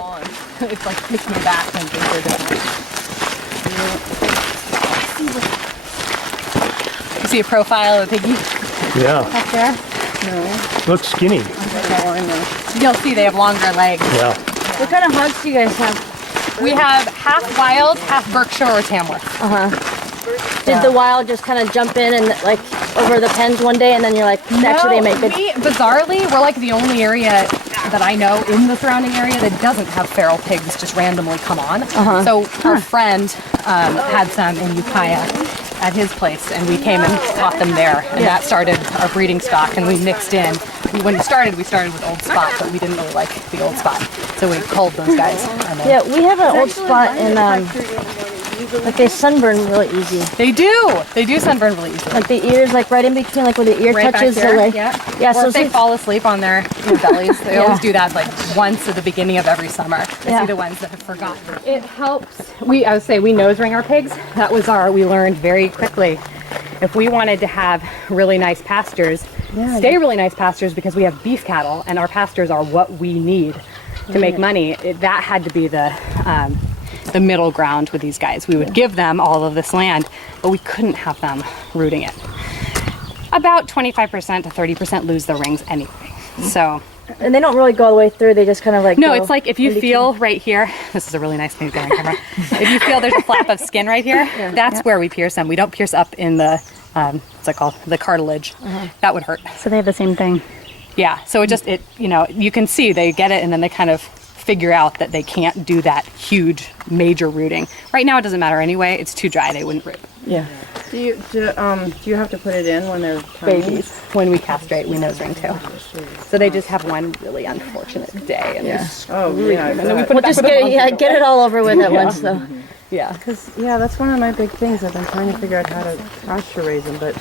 on. It's like takes me back when things are different. You see a profile of a piggy Yeah. up there? No. Looks skinny. That's all I know. You'll see they have longer legs. Yeah. What kind of hogs do you guys have? We have half wild, half Berkshire or Tamworth. Did the wild just kind of jump in and like over the pens one day, and then you're like, actually they make it? Bizarrely, we're like the only area that I know in the surrounding area that doesn't have feral pigs just randomly come on. So our friend had some in Ukiah at his place, and we came and caught them there, and that started our breeding stock, and we mixed in. When we started with Old Spot, but we didn't really like the Old Spot, so we culled those guys. And then Yeah, we have an Old Spot in like they sunburn really easy. They do sunburn really easily. Like the ears, like right in between, like where the ear Right touches back the there, leg. yeah. So Or if they it's- fall asleep on their bellies, they always do that like once at the beginning of every summer. I Yeah. see the ones that have forgotten. It helps. I would say we nose ring our pigs. That was we learned very quickly. If we wanted to have really nice pastures, stay really nice pastures, because we have beef cattle and our pastures are what we need to make money. That had to be the middle ground with these guys. We would give them all of this land, but we couldn't have them rooting it. About 25% to 30% lose their rings anyway. So, And they don't really go all the way through. They just kind of like no, go it's like if you feel right here, this is a really nice thing to get on camera. If you feel there's a flap of skin right here, that's where we pierce them. We don't pierce up in the, what's it called? The cartilage. That would hurt. So they have the same thing. Yeah, so you can see they get it, and then they kind of figure out that they can't do that huge major rooting. Right now it doesn't matter anyway. It's too dry. They wouldn't root. Yeah. Do you have to put it in when they're tiny? Babies. When we castrate, we nose ring too. So they just have one really unfortunate day, and Oh, yeah. and then we put We'll it back just with them. get it all over with at once though. Yeah. Because, that's one of my big things. I've been trying to figure out how to pasture raise them, but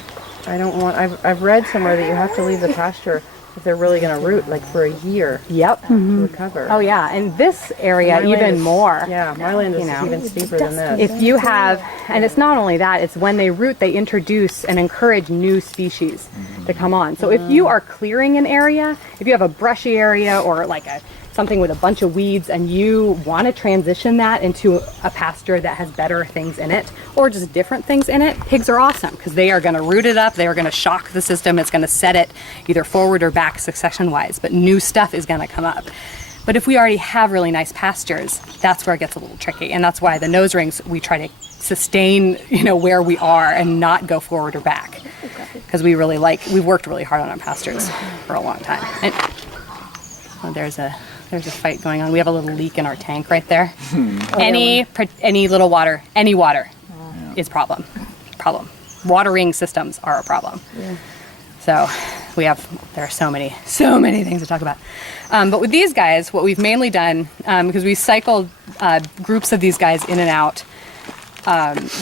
I don't want, I've read somewhere that you have to leave the pasture if they're really going to root, like for a year Yep. to recover. Oh yeah, and this area My land even is- more. Yeah, my land is even steeper than this. If you have, and it's not only that, it's when they root, they introduce and encourage new species to come on. So if you are clearing an area, if you have a brushy area or like something with a bunch of weeds, and you want to transition that into a pasture that has better things in it, or just different things in it, pigs are awesome because they are going to root it up, they are going to shock the system, it's going to set it either forward or back succession-wise, but new stuff is going to come up. But if we already have really nice pastures, that's where it gets a little tricky, and that's why the nose rings, we try to sustain, where we are and not go forward or back, because we've worked really hard on our pastures for a long time. And there's a fight going on. We have a little leak in our tank right there. Any little water, any water is problem. Watering systems are a problem. So there are so many things to talk about. But with these guys, what we've mainly done, because we cycled groups of these guys in and out,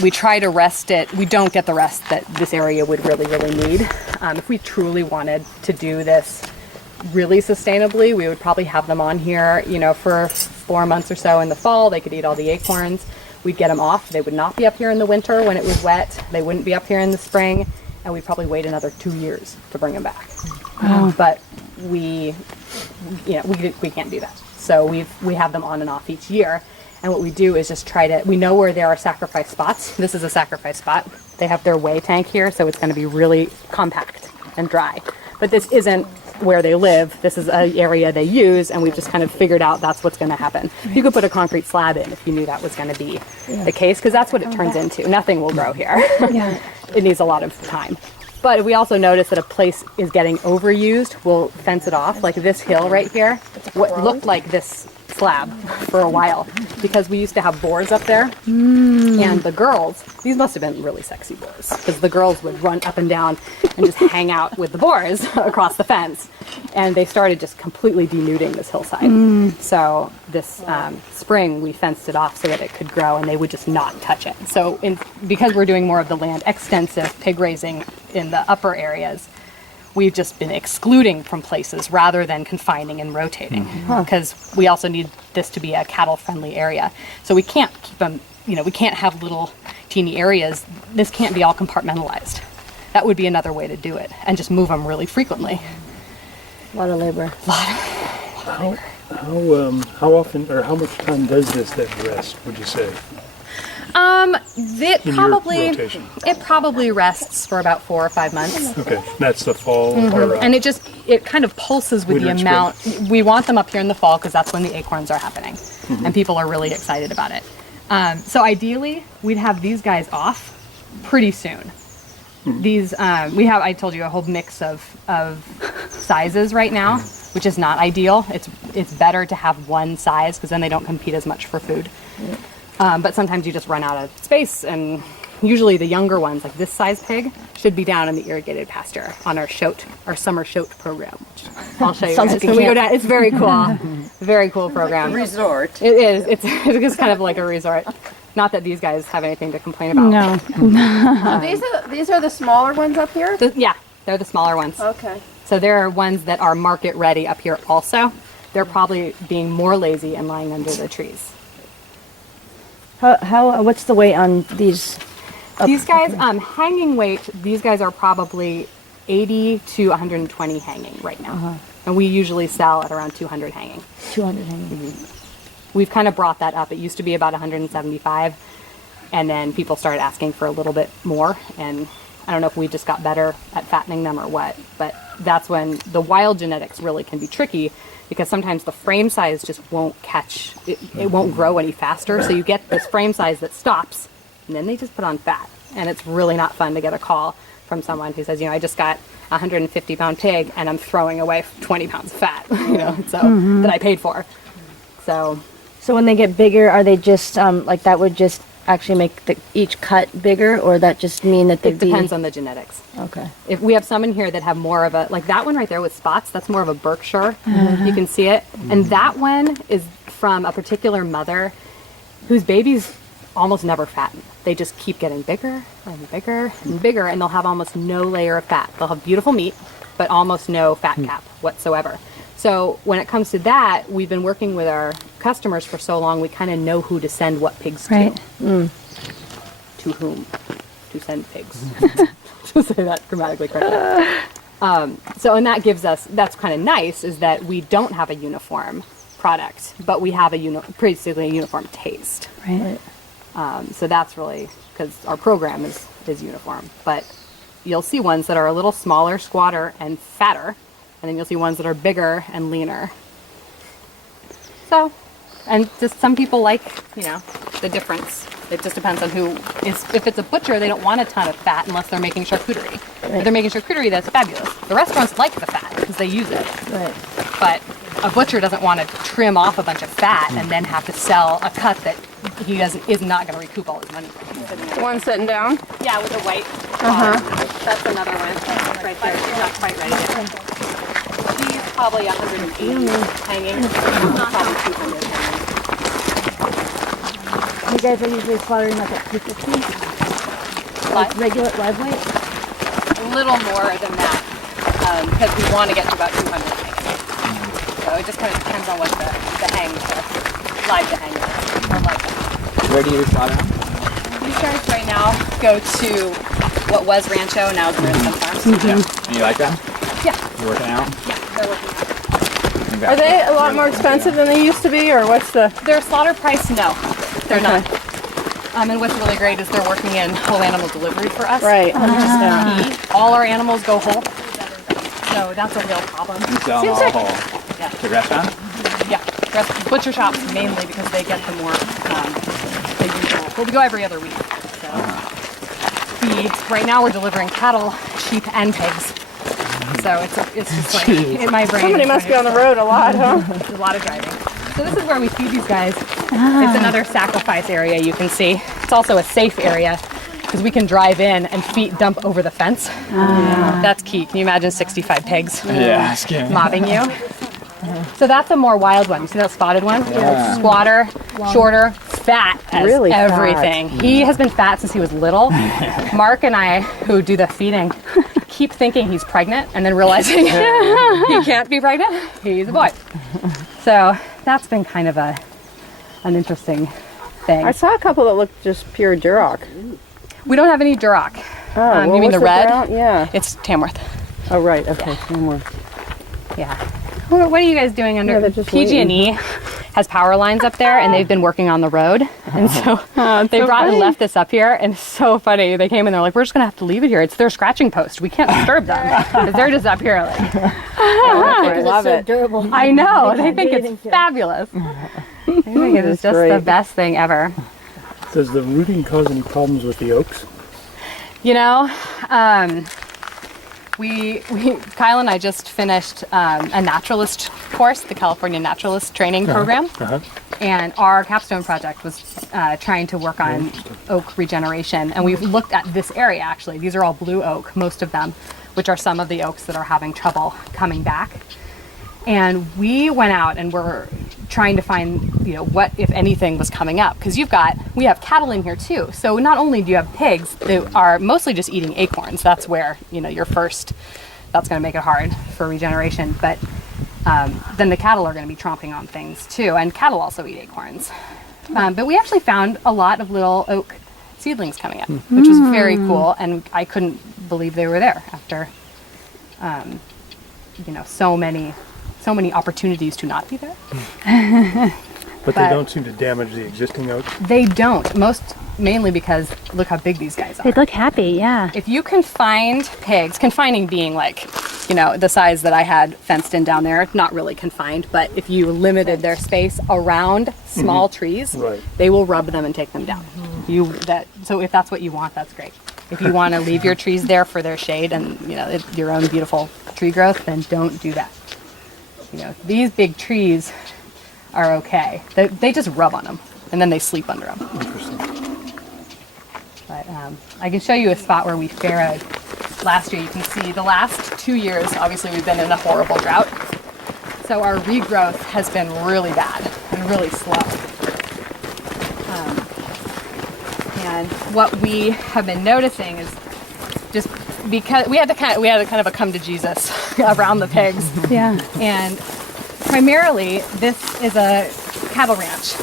we try to rest it. We don't get the rest that this area would really, really need. If we truly wanted to do this really sustainably, we would probably have them on here, for 4 months or so in the fall. They could eat all the acorns. We'd get them off. They would not be up here in the winter when it was wet. They wouldn't be up here in the spring, and we'd probably wait another 2 years to bring them back. But we can't do that. So we have them on and off each year. And what we do is just we know where there are sacrifice spots. This is a sacrifice spot. They have their weigh tank here, so it's going to be really compact and dry. But this isn't where they live. This is an area they use, and we've just kind of figured out that's what's going to happen. You could put a concrete slab in if you knew that was going to be the case, because that's what it turns into. Nothing will grow here. It needs a lot of time. But we also notice that a place is getting overused, we'll fence it off. Like this hill right here, what looked like this slab for a while, because we used to have boars up there, and the girls, these must have been really sexy boars, because the girls would run up and down and just hang out with the boars across the fence, and they started just completely denuding this hillside. So this spring we fenced it off so that it could grow, and they would just not touch it. So because we're doing more of the land extensive pig raising in the upper areas, we've just been excluding from places rather than confining and rotating, because we also need this to be a cattle-friendly area. So we can't keep them, we can't have little teeny areas. This can't be all compartmentalized. That would be another way to do it, and just move them really frequently. A lot of labor. How How often or how much time does this then rest, would you say? It In probably your rotation? it probably rests for about 4 or 5 months. Okay, that's the fall or And it kind of pulses with the Winter, amount. We want them up here in the fall because that's when the acorns are happening, and people are really excited about it. So ideally, we'd have these guys off pretty soon. These I told you, a whole mix of sizes right now, which is not ideal. It's better to have one size because then they don't compete as much for food. But sometimes you just run out of space, and usually the younger ones, like this size pig, should be down in the irrigated pasture on our summer shoat program, which I'll show you Sounds guys. like a So we go camp. down. It's very cool, very cool program. Resort. It is. It's just kind of like a resort. Not that these guys have anything to complain about. So these are the smaller ones up here? Yeah, they're the smaller ones. Okay. So there are ones that are market ready up here also. They're probably being more lazy and lying under the trees. What's the weight on these? These guys, hanging weight, these guys are probably 80 to 120 hanging right now. And we usually sell at around 200 hanging. 200 hanging. We've kind of brought that up. It used to be about 175, and then people started asking for a little bit more, and I don't know if we just got better at fattening them or what, but that's when the wild genetics really can be tricky, because sometimes the frame size just won't catch, it won't grow any faster, so you get this frame size that stops, and then they just put on fat, and it's really not fun to get a call from someone who says, I just got a 150-pound pig, and I'm throwing away 20 pounds of fat, that I paid for. So when they get bigger, are they just like that would just actually make each cut bigger, or that just mean that It depends on the genetics. Okay. If we have some in here that have more of a, like that one right there with spots, that's more of a Berkshire. You can see it. And that one is from a particular mother whose babies almost never fatten. They just keep getting bigger and bigger and bigger, and they'll have almost no layer of fat. They'll have beautiful meat, but almost no fat cap whatsoever. So when it comes to that, we've been working with our customers for so long, we kind of know who to send what pigs Right. to. To whom to send pigs. To say that grammatically correctly. And that gives us, that's kind of nice, is that we don't have a uniform product, but we have basically a uniform taste. Right. So that's really, because our program is uniform. But you'll see ones that are a little smaller, squatter, and fatter, and then you'll see ones that are bigger and leaner. So, and just some people like, the difference. It just depends on who is. If it's a butcher, they don't want a ton of fat unless they're making charcuterie. If they're making charcuterie, that's fabulous. The restaurants like the fat because they use it. Right. But a butcher doesn't want to trim off a bunch of fat and then have to sell a cut that he is not going to recoup all his money from. One sitting down? Yeah, with the white. That's another one right there. She's not quite ready yet. She's probably 180 hanging. Probably 200 hanging. You guys are usually slaughtering like at 250? Like regular live weight? A little more than that, because we want to get to about 200 hanging. So it just kind of depends on what the hang, live to hang is. Or live to hang. Where do you slaughter them? These guys right now go to what was Rancho, now is Marin Farms. Yeah. And you like them? Yeah. You working out? Yeah, they're working out. Are they a lot more expensive than they used to be, or what's the... Their slaughter price, no, they're not. And what's really great is they're working in whole animal delivery for us. Right. Key. All our animals go whole, so that's a real problem. You sell them all whole? Yeah. To restaurant? Yeah, butcher shops mainly because they get the more, they usual. Well, we go every other week. So. Right now we're delivering cattle, sheep, and pigs. So it's just like, in my brain. Somebody must be on the road a lot, huh? There's a lot of driving. So this is where we feed these guys. It's another sacrifice area you can see. It's also a safe area because we can drive in and feet dump over the fence. That's key. Can you imagine 65 pigs mobbing you? So that's a more wild one. You see that spotted one? Yeah. Squatter, shorter, fat as Really fat. everything. He has been fat since he was little. Mark and I, who do the feeding, keep thinking he's pregnant and then realizing he can't be pregnant. He's a boy. So that's been kind of an interesting thing. I saw a couple that looked just pure Duroc. We don't have any Duroc. Oh, You mean the red? brown? Yeah. It's Tamworth. Oh, right. Okay. One more. Yeah. What are you guys doing under Yeah, they're just PG&E? has power lines up there, and they've been working on the road. And so they brought and left this up here, and it's so funny. They came and they're like, we're just going to have to leave it here. It's their scratching post. We can't disturb them because they're just up here. Like, I love so it. durable. I know. They think it's fabulous. They think it's just the best thing ever. Does the rooting cause any problems with the oaks? You know, Kyle and I just finished a naturalist course, the California Naturalist Training Program, and our capstone project was trying to work on oak regeneration, and we've looked at this area actually. These are all blue oak, most of them, which are some of the oaks that are having trouble coming back. And we went out and were trying to find, you know, what, if anything, was coming up. Because we have cattle in here too. So not only do you have pigs that are mostly just eating acorns, that's where, you know, that's going to make it hard for regeneration. But then the cattle are going to be tromping on things too. And cattle also eat acorns. But we actually found a lot of little oak seedlings coming up, which was very cool. And I couldn't believe they were there after, you know, so many opportunities to not be there. But they don't seem to damage the existing oaks? They don't, mainly because look how big these guys They are. look happy, yeah. If you can find pigs, confining being like, you know, the size that I had fenced in down there, not really confined, but if you limited their space around small trees, Right. they will rub them and take them down. So if that's what you want, that's great. If you want to leave your trees there for their shade and, you know, your own beautiful tree growth, then don't do that. You know, these big trees are okay. They just rub on them, and then they sleep under them. Interesting. But I can show you a spot where we farrowed last year. You can see the last 2 years, obviously we've been in a horrible drought. So our regrowth has been really bad and really slow. And what we have been noticing is just because we had kind of a come to Jesus around the pigs. Yeah. And primarily, this is a cattle ranch.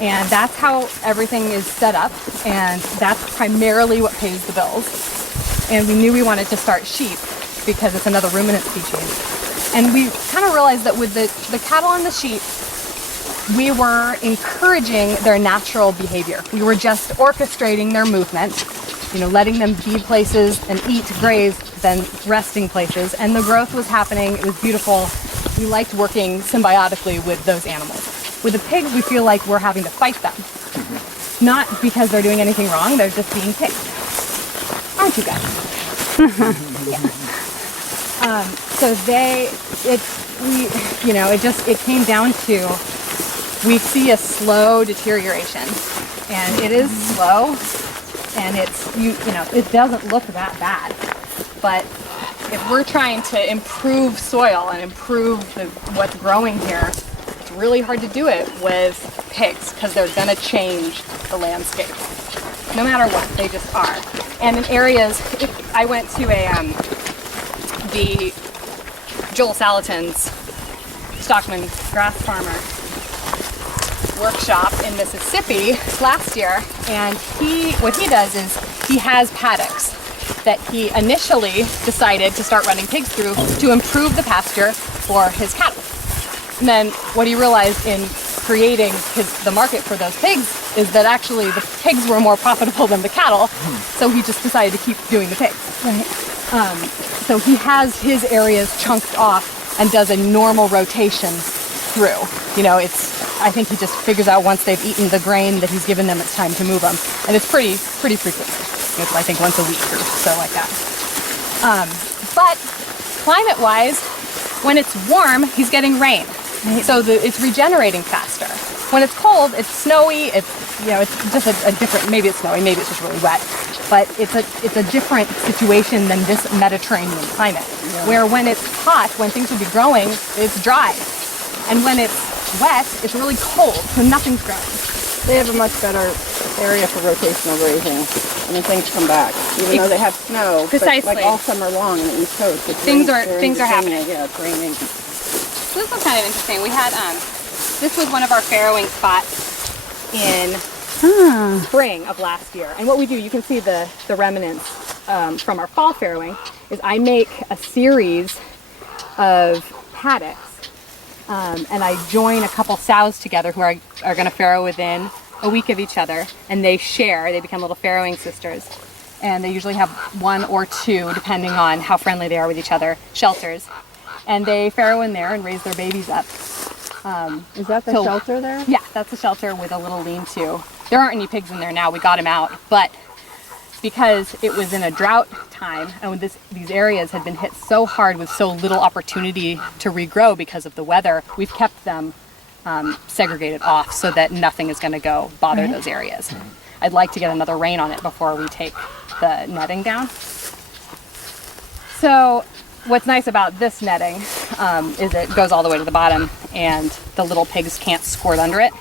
And that's how everything is set up. And that's primarily what pays the bills. And we knew we wanted to start sheep because it's another ruminant species. And we kind of realized that with the cattle and the sheep, we were encouraging their natural behavior. We were just orchestrating their movement, you know, letting them feed places and eat, graze, then resting places. And the growth was happening. It was beautiful. We liked working symbiotically with those animals. With the pigs, we feel like we're having to fight them. Not because they're doing anything wrong, they're just being pigs. Aren't you guys? Yeah. So it came down to, we see a slow deterioration, and it is slow, and it doesn't look that bad. But if we're trying to improve soil and improve what's growing here, it's really hard to do it with pigs because they're going to change the landscape. No matter what, they just are. And in areas, I went to the Joel Salatin's Stockman grass farmer workshop in Mississippi last year, and what he does is he has paddocks that he initially decided to start running pigs through to improve the pasture for his cattle. And then what he realized in creating the market for those pigs is that actually the pigs were more profitable than the cattle, so he just decided to keep doing the pigs. Right. So he has his areas chunked off and does a normal rotation through. You know, I think he just figures out once they've eaten the grain that he's given them, it's time to move them. And it's pretty frequently. It's, I think, once a week or so like that. But climate-wise, when it's warm, he's getting rain. Right. So it's regenerating faster. When it's cold, it's snowy, it's just a different, maybe it's snowy, maybe it's just really wet. But it's a different situation than this Mediterranean climate, where when it's hot, when things would be growing, it's dry. And when it's wet, it's really cold, so nothing's growing. They have a much better area for rotational grazing. I mean, things come back, even though they have snow. Precisely. But like all summer long on the East Coast, Things are happening. Yeah, it's raining. So this was kind of interesting. We had this was one of our farrowing spots in spring of last year. And what we do, you can see the remnants from our fall farrowing, is I make a series of paddocks and I join a couple sows together who are going to farrow within a week of each other, and they share. They become little farrowing sisters, and they usually have one or two, depending on how friendly they are with each other, shelters, and they farrow in there and raise their babies up. Is that the shelter there? Yeah, that's a shelter with a little lean-to. There aren't any pigs in there now. We got them out, but because it was in a drought time and when these areas had been hit so hard with so little opportunity to regrow because of the weather, we've kept them segregated off so that nothing is going to go bother those areas. I'd like to get another rain on it before we take the netting down. So what's nice about this netting is it goes all the way to the bottom and the little pigs can't squirt under it,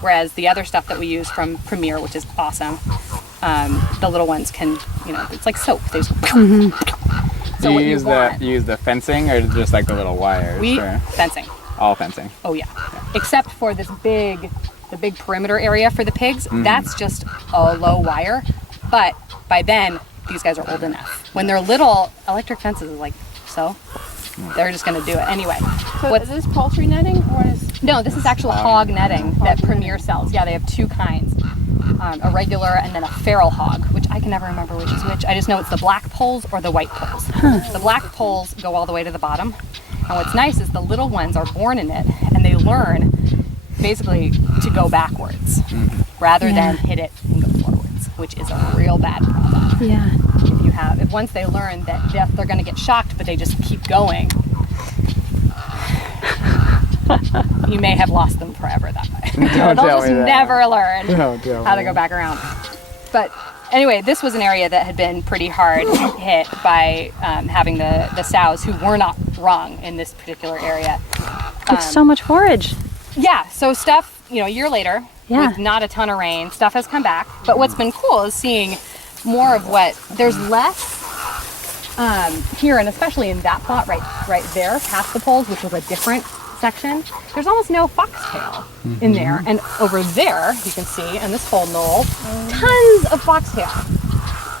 whereas the other stuff that we use from Premier, which is awesome, the little ones can, it's like soap. They just Do you use the fencing or just like the little wires? Fencing. All fencing. Oh yeah. Except for the big perimeter area for the pigs, that's just a low wire. But by then, these guys are old enough. When they're little, electric fences is like, so they're just gonna do it anyway. So is this poultry netting or is? No, this is actual hog netting that Premier sells. Yeah, they have two kinds. A regular and then a feral hog, which I can never remember which is which. I just know it's the black poles or the white poles. The black poles go all the way to the bottom. And what's nice is the little ones are born in it and they learn basically to go backwards rather than hit it and go forwards, which is a real bad problem. Yeah. If once they learn that they're going to get shocked, but they just keep going, you may have lost them forever that way. They'll just never learn how to go back around. But anyway, this was an area that had been pretty hard hit by having the sows who were not wrong in this particular area. It's so much forage. Yeah, so stuff, a year later, with not a ton of rain, stuff has come back. But what's been cool is seeing more of there's less here, and especially in that plot right there, past the poles, which was a different section, there's almost no foxtail in there. And over there, you can see, in this whole knoll, tons of foxtail.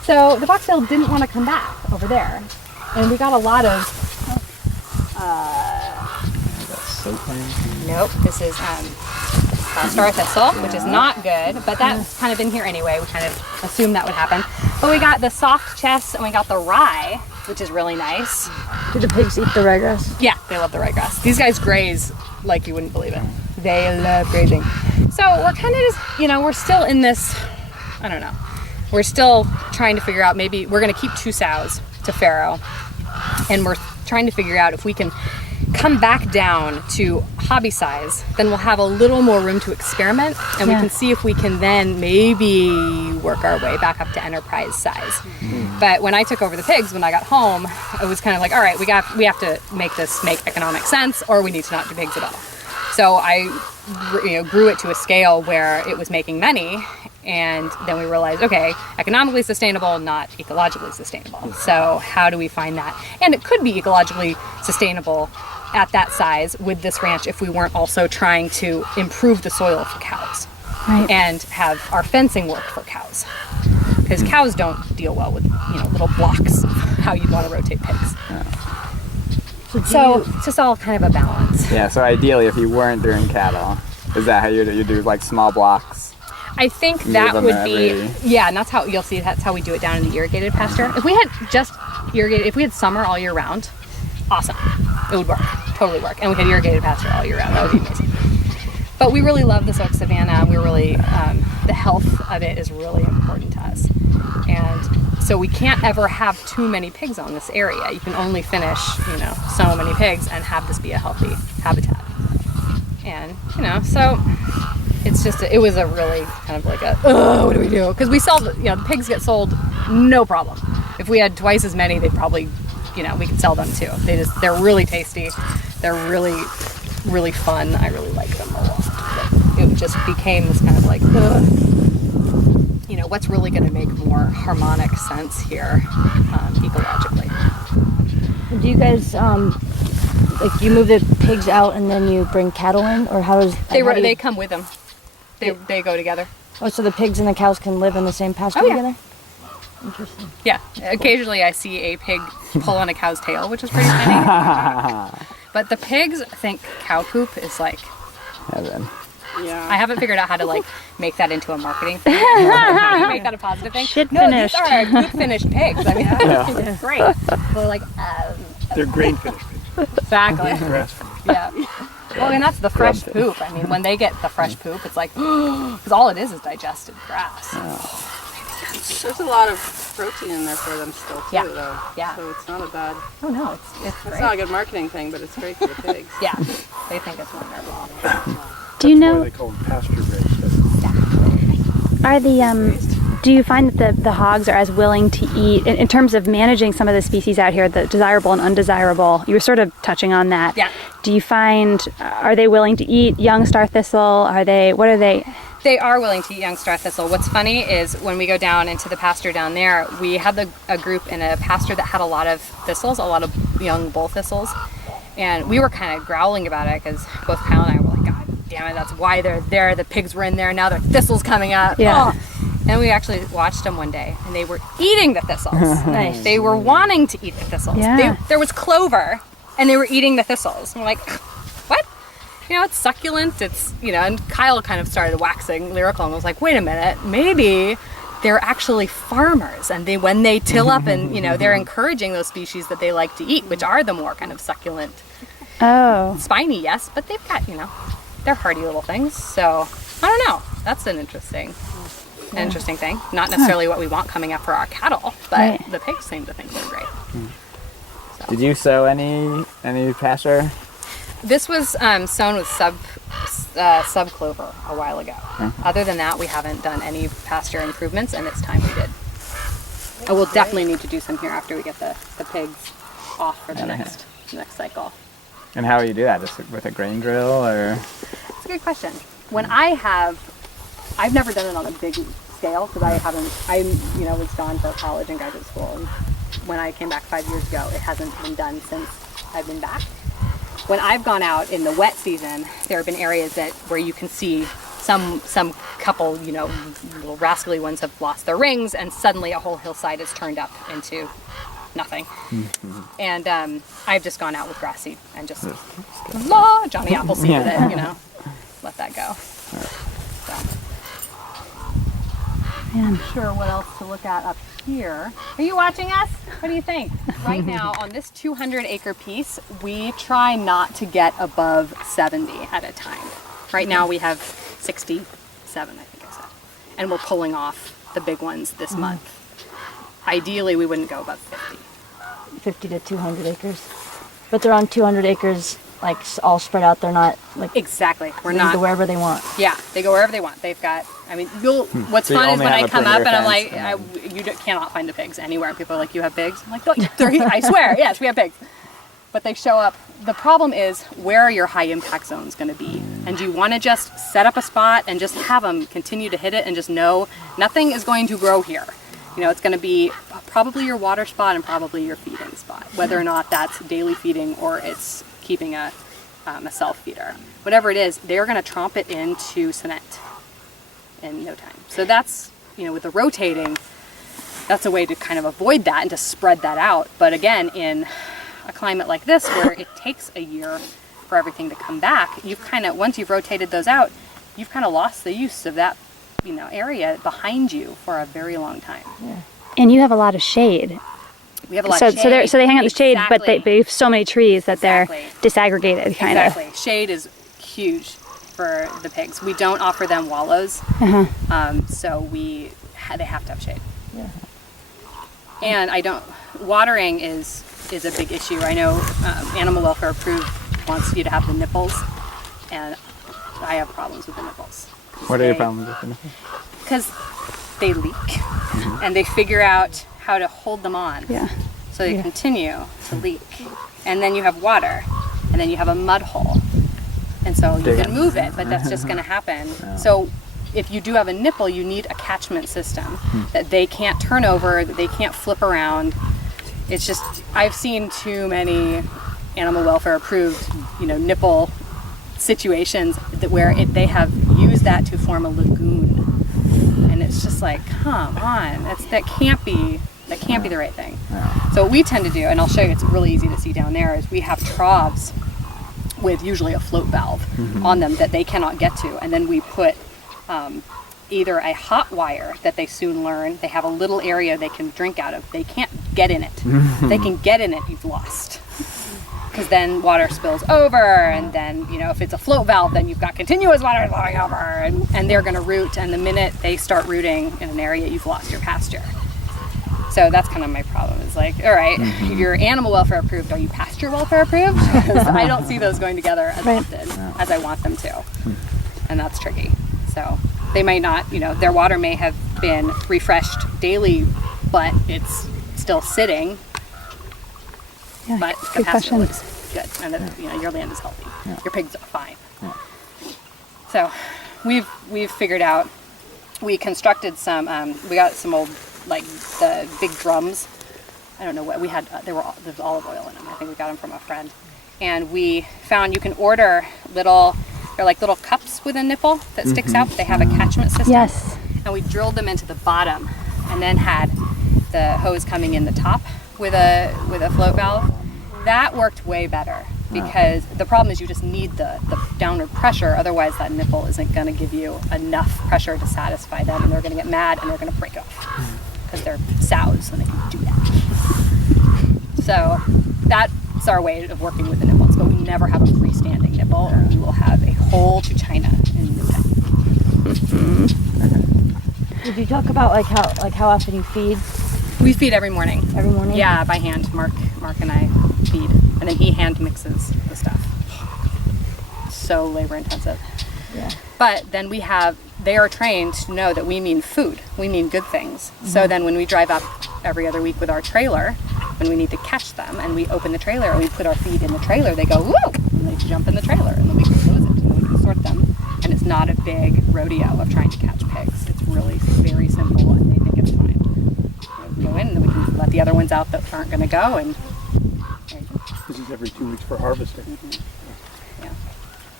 So the foxtail didn't want to come back over there. And we got a lot of, nope, this is star thistle, which is not good, but that's kind of in here anyway. We kind of assumed that would happen. But we got the soft chest and we got the rye, which is really nice. Do the pigs eat the ryegrass? Yeah, they love the ryegrass. These guys graze like you wouldn't believe it. They love grazing. So we're kind of just, we're still in this, I don't know. We're still trying to figure out, maybe we're going to keep 2 sows to farrow. And we're trying to figure out if we can come back down to hobby size, then we'll have a little more room to experiment, and we can see if we can then maybe work our way back up to enterprise size. But when I took over the pigs, when I got home, it was kind of like, all right, we have to make this make economic sense, or we need to not do pigs at all. So I grew it to a scale where it was making money, and then we realized, okay, economically sustainable, not ecologically sustainable. So how do we find that? And it could be ecologically sustainable at that size with this ranch if we weren't also trying to improve the soil for cows and have our fencing work for cows. Because cows don't deal well with little blocks of how you'd want to rotate pigs. So it's just all kind of a balance. Yeah, so ideally if you weren't doing cattle, is that how you do like small blocks? I think that would be, and that's how you'll see, that's how we do it down in the irrigated pasture. If we had just irrigated, if we had summer all year round, awesome. It would work, totally work. And we had irrigated pasture all year round, that would be amazing. But we really love this oak savanna. We really, the health of it is really important to us. And so we can't ever have too many pigs on this area. You can only finish, so many pigs and have this be a healthy habitat. And, so it's just, it was a really kind of like what do we do? Because we sell, the pigs get sold, no problem. If we had twice as many, they'd probably, we could sell them too. They're really tasty. They're really, really fun. I really like them a lot. But it just became this kind of like, what's really going to make more harmonic sense here ecologically. Do you guys, you move the pigs out and then you bring cattle in, or how does they come with them? They go together. Oh, so the pigs and the cows can live in the same pasture together? Interesting. Yeah, occasionally I see a pig pull on a cow's tail, which is pretty funny. But the pigs think cow poop is like, Heaven. Yeah. I haven't figured out how to like make that into a marketing thing. Make that a positive thing. Shit no, finished. these are good finished pigs. I mean, it's great. They're like, They're grain finished pigs, exactly. grass finished. Yeah. Well, and that's the fresh poop. I mean, when they get the fresh poop, it's like, because all it is digested grass. There's a lot of protein in there for them still too, Yeah. though. Yeah. So it's not a bad. Oh no, it's It's great. not a good marketing thing, but it's great for the pigs. Yeah, they think it's wonderful. Do you That's why know, they call them pasture raised. are do you find that the hogs are as willing to eat, in terms of managing some of the species out here, the desirable and undesirable? You were sort of touching on that. Yeah. Do you find, are they willing to eat young star thistle? What are they? They are willing to eat young star thistle. What's funny is when we go down into the pasture down there, we had a group in a pasture that had a lot of thistles, a lot of young bull thistles. And we were kind of growling about it because both Kyle and I were like, God damn it, that's why they're there. The pigs were in there, now their thistles coming up. Yeah. Oh. And we actually watched them one day and they were eating the thistles. Nice. They were wanting to eat the thistles. Yeah. There was clover and they were eating the thistles. And we're like, what? You know, it's succulent, it's, you know, and Kyle kind of started waxing lyrical and was like, wait a minute, maybe they're actually farmers and when they till up and, you know, they're encouraging those species that they like to eat, which are the more kind of succulent, Oh. spiny, yes, but they've got, you know, they're hardy little things. So, I don't know. That's an interesting thing. Not necessarily what we want coming up for our cattle, but Right. the pigs seem to think they're great. Did you sow any pasture? This was sown with sub clover a while ago. Other than that, we haven't done any pasture improvements, and it's time we did. I will definitely need to do some here after we get the pigs off for the next cycle. And how do you do that? Just with a grain drill, or? It's a good question. I've never done it on a big scale because I was gone for college and graduate school. And when I came back 5 years ago, it hasn't been done since I've been back. When I've gone out in the wet season, there have been areas where you can see some couple, you know, little rascally ones have lost their rings, and suddenly a whole hillside is turned up into nothing. And I've just gone out with grass seed and just Johnny Appleseed with it, you know, let that go. So. I'm sure what else to look at up here. Are you watching us? What do you think? Right now on this 200-acre piece, we try not to get above 70 at a time. Right now we have 67, I think I said. And we're pulling off the big ones this month. Ideally, we wouldn't go above 50. 50 to 200 acres. But they're on 200 acres, like all spread out. They're not like Exactly. We're they can not. go wherever they want. Yeah, they go wherever they want. They've got, I mean, what's So you fun is only when have I a come up perimeter and I'm fence, like, you cannot find the pigs anywhere. People are like, you have pigs? I'm like, no, I swear, yes, we have pigs. But they show up. The problem is, where are your high impact zones going to be? And do you want to just set up a spot and just have them continue to hit it and just know nothing is going to grow here? You know, it's going to be probably your water spot and probably your feeding spot, whether or not that's daily feeding or it's keeping a self feeder. Whatever it is, they're going to tromp it into cement in no time. So that's, you know, with the rotating, that's a way to kind of avoid that and to spread that out. But again, in a climate like this where it takes a year for everything to come back, you've kind of, once you've rotated those out, you've kind of lost the use of that, you know, area behind you for a very long time. And you have a lot of shade. We have a lot So of shade. so they hang out in the shade, but Exactly. they have so many trees that they're Exactly. disaggregated, kind of. Exactly. Shade is huge for the pigs. We don't offer them wallows, so they have to have shade. Yeah. And watering is a big issue. I know Animal Welfare Approved wants you to have the nipples, and I have problems with the nipples. What are your problems with them? Because they leak, and they figure out how to hold them on. Yeah. So they continue to leak. And then you have water, and then you have a mud hole. And so you can move it, but that's just going to happen. So if you do have a nipple, you need a catchment system that they can't turn over, that they can't flip around. It's just, I've seen too many Animal Welfare Approved, you know, nipple situations where they have used that to form a lagoon. And it's just like, come on, that can't be the right thing. So what we tend to do, and I'll show you, it's really easy to see down there, is we have troughs with usually a float valve on them that they cannot get to. And then we put either a hot wire that they soon learn. They have a little area they can drink out of. They can't get in it. If they can get in it, you've lost. Because then water spills over, and then, you know, if it's a float valve, then you've got continuous water flowing over, and they're going to root, and the minute they start rooting in an area, you've lost your pasture. So that's kind of my problem. Is like, all right, you're animal welfare approved. Are you pasture welfare approved? Because I don't see those going together as often as I want them to, and that's tricky. So they might not, you know, their water may have been refreshed daily, but it's still sitting. Yeah, But the good pasture question. looks good, and then, you know, your land is healthy. Your pigs are fine. So we've figured out. We constructed some. We got some old, like, the big drums. I don't know what we had. There was olive oil in them. I think we got them from a friend. And we found you can order little. They're like little cups with a nipple that sticks out. They have a catchment system. Yes. And we drilled them into the bottom, and then had the hose coming in the top with a float valve. That worked way better, because the problem is you just need the downward pressure. Otherwise, that nipple isn't going to give you enough pressure to satisfy them, and they're going to get mad and they're going to break off because they're sows and they can do that. So that's our way of working with the nipples, but we never have a freestanding nipple. We will have a whole to China in no time. Did you talk about how often you feed? We feed every morning. Every morning? Yeah, by hand. Mark and I feed, and then he hand mixes the stuff. So labor intensive. Yeah. But then they are trained to know that we mean food. We mean good things. So then when we drive up every other week with our trailer, when we need to catch them, and we open the trailer and we put our feed in the trailer, they go, woo! And they jump in the trailer, and then we can close it, and then we can sort them. And it's not a big rodeo of trying to catch pigs. It's really very simple, and they think it's fine. We go in, and then we can let the other ones out that aren't going to go, and This is every 2 weeks for harvesting.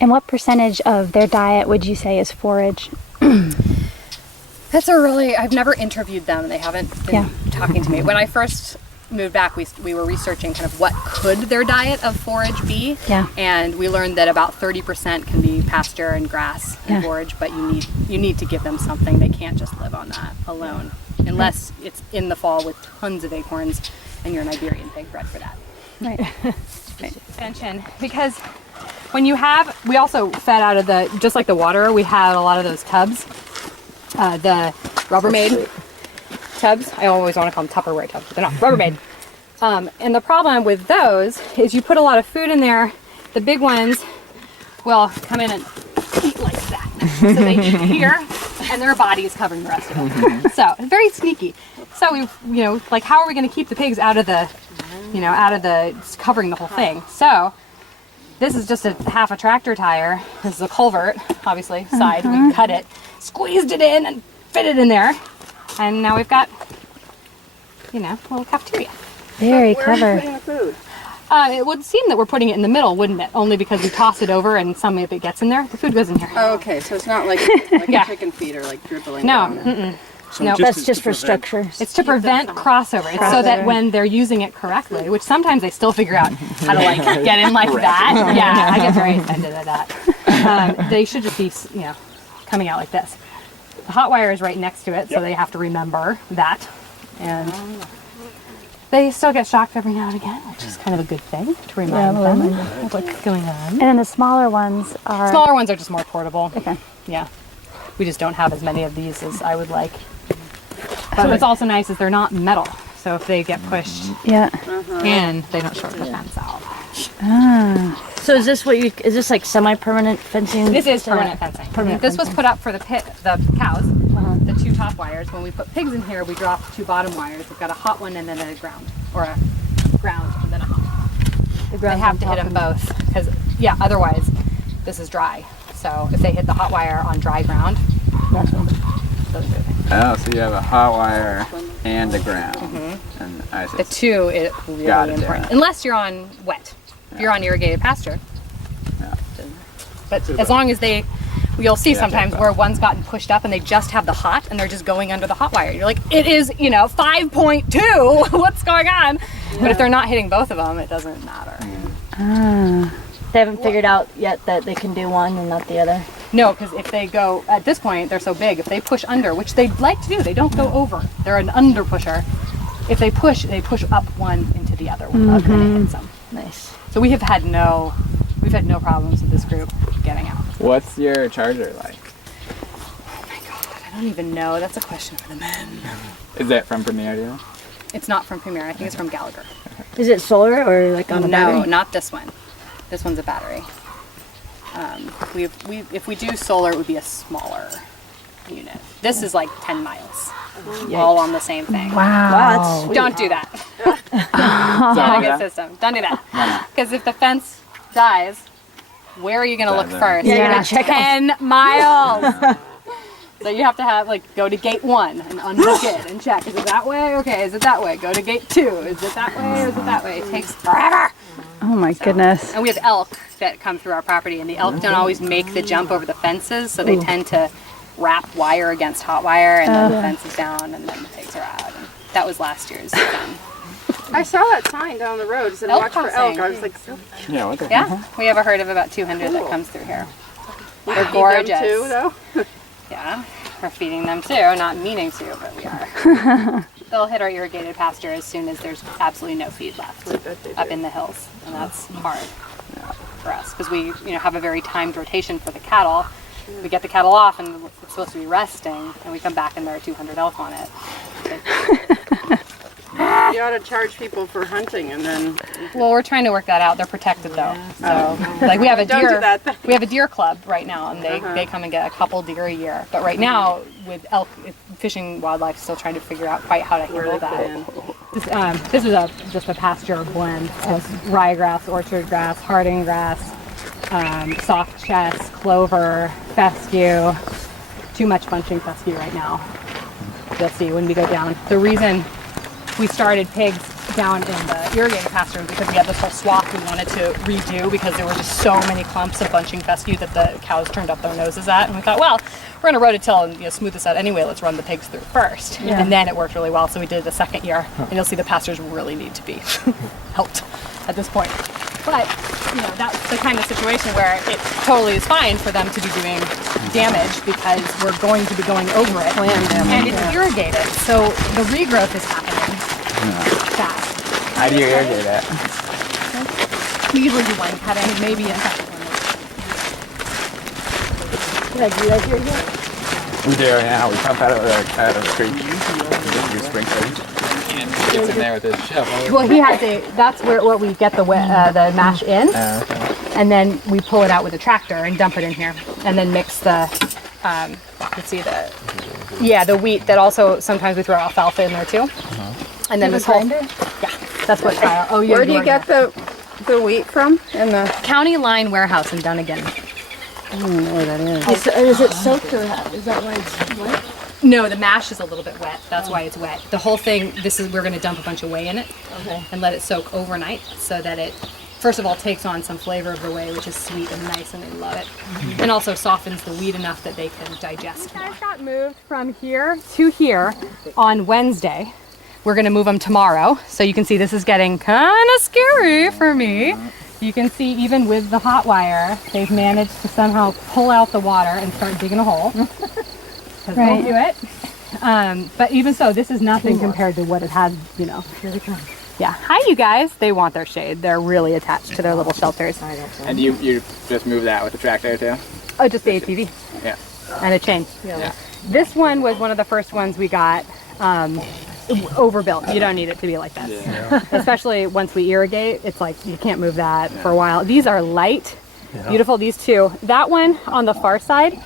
And what percentage of their diet would you say is forage? I've never interviewed them. They haven't been talking to me. When I first moved back, we were researching kind of what could their diet of forage be. Yeah. And we learned that about 30% can be pasture and grass and Yeah. forage, but you need to give them something. They can't just live on that alone, unless it's in the fall with tons of acorns and you're an Iberian pig bred for that. Right. Extension, because we also fed out of just like the water, we had a lot of those tubs, the Rubbermaid tubs. I always want to call them Tupperware tubs, but they're not. Rubbermaid. And the problem with those is you put a lot of food in there, the big ones will come in and eat like that. So they eat here, and their body is covering the rest of it. So it's very sneaky. So like, how are we going to keep the pigs out of the covering the whole thing? So this is just half a tractor tire. This is a culvert, obviously, side. We cut it, squeezed it in, and fit it in there. And now we've got, a little cafeteria. Very Where are you clever. putting the food? It would seem that we're putting it in the middle, wouldn't it? Only because we toss it over and some of it gets in there. The food goes in here. Oh, okay, so it's not like Yeah. a chicken feed or like dribbling No, down. So No, That's is just to for prevent- structure. it's to prevent crossover. It's so that when they're using it correctly, which sometimes they still figure out how to get in like that. Yeah, I get very offended at that. They should just be, coming out like this. The hot wire is right next to it, so they have to remember that. And they still get shocked every now and again, which is kind of a good thing to remind them of what's going on. And then the smaller ones are. Smaller ones are just more portable. Okay. Yeah. We just don't have as many of these as I would like. But what's also nice is they're not metal. So if they get pushed Yeah. in, they don't short the fence out. So is this like semi-permanent fencing? This is permanent fencing. Permanent This was put up for the cows, the two top wires. When we put pigs in here, we drop two bottom wires. We've got a hot one and then a ground, or a ground and then a hot. They have to hit them both, because otherwise this is dry. So if they hit the hot wire on dry ground, those are the Oh, so you have a hot wire and a ground. And I see. The two is really Got it, important, yeah. unless you're on wet. If you're on irrigated pasture. Yeah. But as long as you'll see Yeah, sometimes yeah. where one's gotten pushed up and they just have the hot and they're just going under the hot wire. You're like, it is, 5.2. What's going on? But if they're not hitting both of them, it doesn't matter. They haven't figured out yet that they can do one and not the other. No, because if they go, at this point, they're so big, if they push under, which they like to do, they don't go over. They're an under pusher. If they push up one into the other one. That's when it hits them. Nice. So we've had no problems with this group getting out. What's your charger like? Oh my God, I don't even know. That's a question for the men. Is that from Premier, do you know? It's not from Premier, I think it's from Gallagher. Is it solar or like on a battery? No, not this one. This one's a battery. If we do solar, it would be a smaller unit. This is like 10 miles, all on the same thing. Wow. Don't do that. Not a good system. Don't do that. Because if the fence dies, where are you going to look first? Yeah, You're you're gonna gonna check 10 miles. So you have to have go to gate 1 and unhook it and check. Is it that way? Okay, is it that way? Go to gate 2. Is it that way or is it that way? It takes forever. Oh my goodness. And we have elk that come through our property, and the elk don't always make the jump over the fences, so they tend to wrap wire against hot wire, and then the fence is down, and then the pigs are out. And that was last year's gun. I saw that sign down the road. It said Elk watch for crossing. elk. I was like, Yeah, what the Yeah, we have a herd of about 200 that comes through here. They're feed them gorgeous. too, though. Yeah, we're feeding them too, not meaning to, but we are. They'll hit our irrigated pasture as soon as there's absolutely no feed left up in the hills, and that's hard for us because we, have a very timed rotation for the cattle. We get the cattle off, and it's supposed to be resting, and we come back and there are 200 elk on it. You ought to charge people for hunting, and then Well, we're trying to work that out. They're prprotected though, so we have a Don't do deer. that then. We have a deer club right now, and they come and get a couple deer a year. But right now, with elk, fishing wildlife, still trying to figure out quite how to handle that. This is just a pasture blend of ryegrass, orchard grass, harding grass, soft chest, clover, fescue. Too much bunching fescue right now. You'll see when we go down. The reason we started pigs down in the irrigated pasture because we had this whole swath we wanted to redo because there were just so many clumps of bunching fescue that the cows turned up their noses at, and we thought, well, we're going to rototill and smooth this out anyway. Let's run the pigs through first, and then it worked really well. So we did it the second year, and you'll see the pastures really need to be helped at this point. But that's the kind of situation where it totally is fine for them to be doing damage because we're going to be going over it, and it's irrigated, so the regrowth is happening fast. How do you irrigate it? We usually do one cutting, maybe in fact We do, yeah. We pump out of the creek. Just do sprinkling. Gets in there with his shovel. Well, he has that's where we get the mash in, Okay. and then we pull it out with a tractor and dump it in here, and then mix the, the wheat that also sometimes we throw alfalfa in there too. And then this whole, that's what Kyle. Oh, yeah. where do you get the wheat from? And the County Line Warehouse in Dunnigan? I don't know where that is. Is it soaked or is that why it's wet? No, the mash is a little bit wet. That's why it's wet. The whole thing, we're going to dump a bunch of whey in it and let it soak overnight so that it, first of all, takes on some flavor of the whey, which is sweet and nice, and they love it. And also softens the wheat enough that they can digest. Guys got moved from here to here on Wednesday. We're going to move them tomorrow. So you can see this is getting kind of scary for me. You can see even with the hot wire, they've managed to somehow pull out the water and start digging a hole. Because they'll do it. But even so, this is nothing compared to what it has, Here they come. Yeah. Hi, you guys. They want their shade. They're really attached to their little shelters. And you just move that with the tractor too? Oh, just the ATV. Yeah. And a chain. Yeah. This one was one of the first ones we got overbuilt. You don't need it to be like this. Yeah. Especially once we irrigate, it's like you can't move that for a while. These are light, beautiful, these two. That one on the far side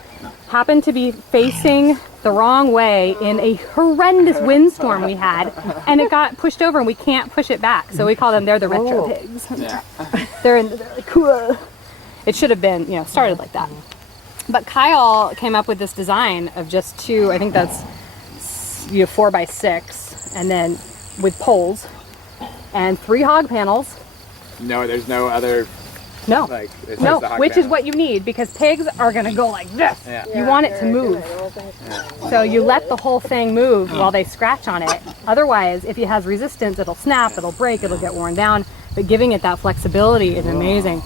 happened to be facing the wrong way in a horrendous windstorm we had, and it got pushed over and we can't push it back. So we call them, they're the retro pigs. Yeah. They're like, cool. It should have been, started like that. But Kyle came up with this design of just two, I think that's 4x6, and then with poles and 3 hog panels. No, there's no other. No, Like, it's no, just the hog which is panel. what you need because pigs are going to go like this. Yeah. You want it to move. So you let the whole thing move while they scratch on it. Otherwise, if it has resistance, it'll snap, it'll break, it'll get worn down. But giving it that flexibility is amazing.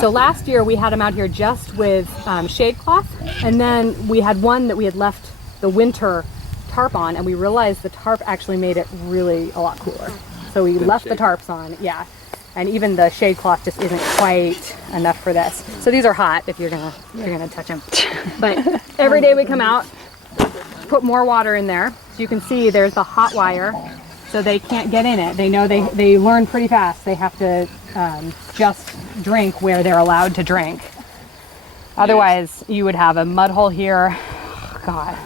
So last year we had them out here just with shade cloth, and then we had one that we had left the winter tarp on, and we realized the tarp actually made it really a lot cooler. So we left the tarps on, yeah. And even the shade cloth just isn't quite enough for this. So these are hot if you're gonna touch them. But every day we come out, put more water in there. So you can see there's the hot wire, so they can't get in it. They know they learn pretty fast. They have to just drink where they're allowed to drink. Otherwise, you would have a mud hole here. God,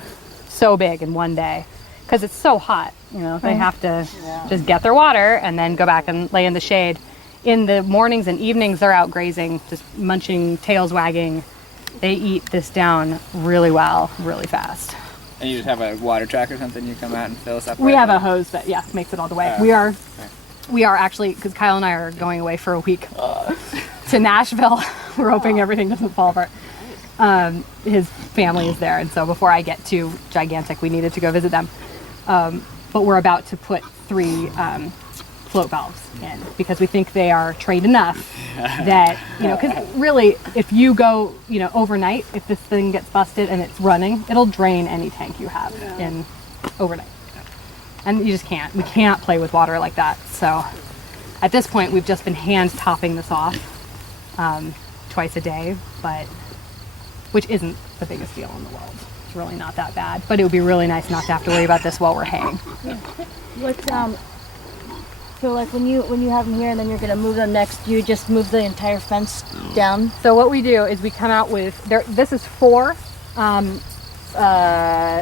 so big in one day. Because it's so hot, you know, they have to just get their water and then go back and lay in the shade. In the mornings and evenings, they're out grazing, just munching, tails wagging. They eat this down really well, really fast. And you just have a water truck or something you come out and fill us up We with? have a hose that, makes it all the way. We are actually, because Kyle and I are going away for a week to Nashville. We're hoping everything doesn't fall apart. His family is there, and so before I get too gigantic, we needed to go visit them. But we're about to put 3 float valves in because we think they are trained enough that, you know, because really if you go, you know, overnight, if this thing gets busted and it's running, it'll drain any tank you have in overnight. And you just can't. We can't play with water like that. So at this point, we've just been hand topping this off twice a day, which isn't the biggest deal in the world. It's really not that bad, but it would be really nice not to have to worry about this while we're haying. So like when you have them here and then you're gonna move them next, you just move the entire fence down? So what we do is we come out with, this is 4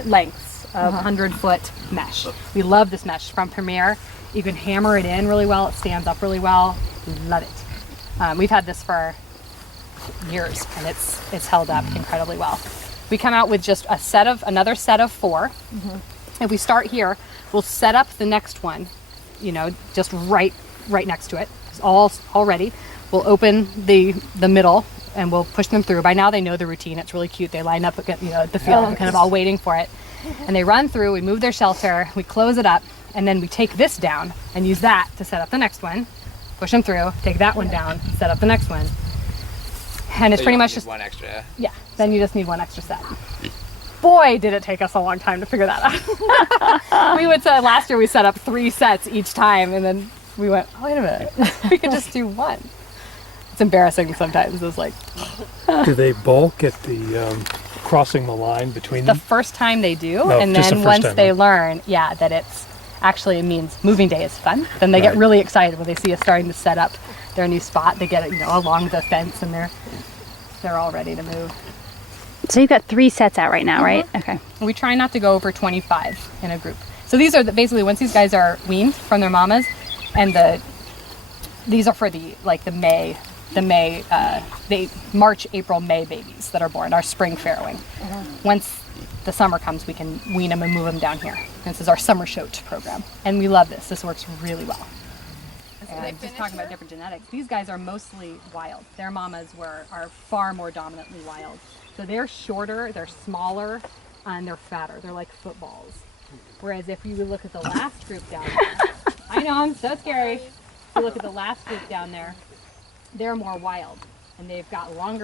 lengths of 100-foot mesh. We love this mesh from Premier. You can hammer it in really well. It stands up really well. Love it. We've had this for years and it's held up incredibly well. We come out with just another set of 4. If we start here, we'll set up the next one, you know, just right next to it. It's all ready. We'll open the middle and we'll push them through. By now they know the routine. It's really cute. They line up at, you know, at the field, kind of all waiting for it. And they run through, we move their shelter, we close it up, and then we take this down and use that to set up the next one. Push them through, take that one down, set up the next one. And it's pretty much just one extra. Yeah, then you just need one extra set. Boy, did it take us a long time to figure that out. We would say last year we set up 3 sets each time, and then we went, oh, wait a minute, we could just do one. It's embarrassing sometimes. It's like Do they balk at the crossing the line between the them? first time they do, No, and just the then first once time, they huh? learn, that it's actually it means moving day is fun. Then they get really excited when they see us starting to set up their new spot. They get it, you know, along the fence, and they're all ready to move. So you've got 3 sets out right now, right? Okay. We try not to go over 25 in a group. So these are basically once these guys are weaned from their mamas, and these are for the March, April, May babies that are born, our spring farrowing. Once the summer comes, we can wean them and move them down here. This is our summer shoat program, and we love this. This works really well. And just talking about different genetics, these guys are mostly wild. Their mamas are far more dominantly wild. So they're shorter, they're smaller, and they're fatter. They're like footballs. Whereas if you look at the last group down there, I know, I'm so scary. If you look at the last group down there, they're more wild. And they've got longer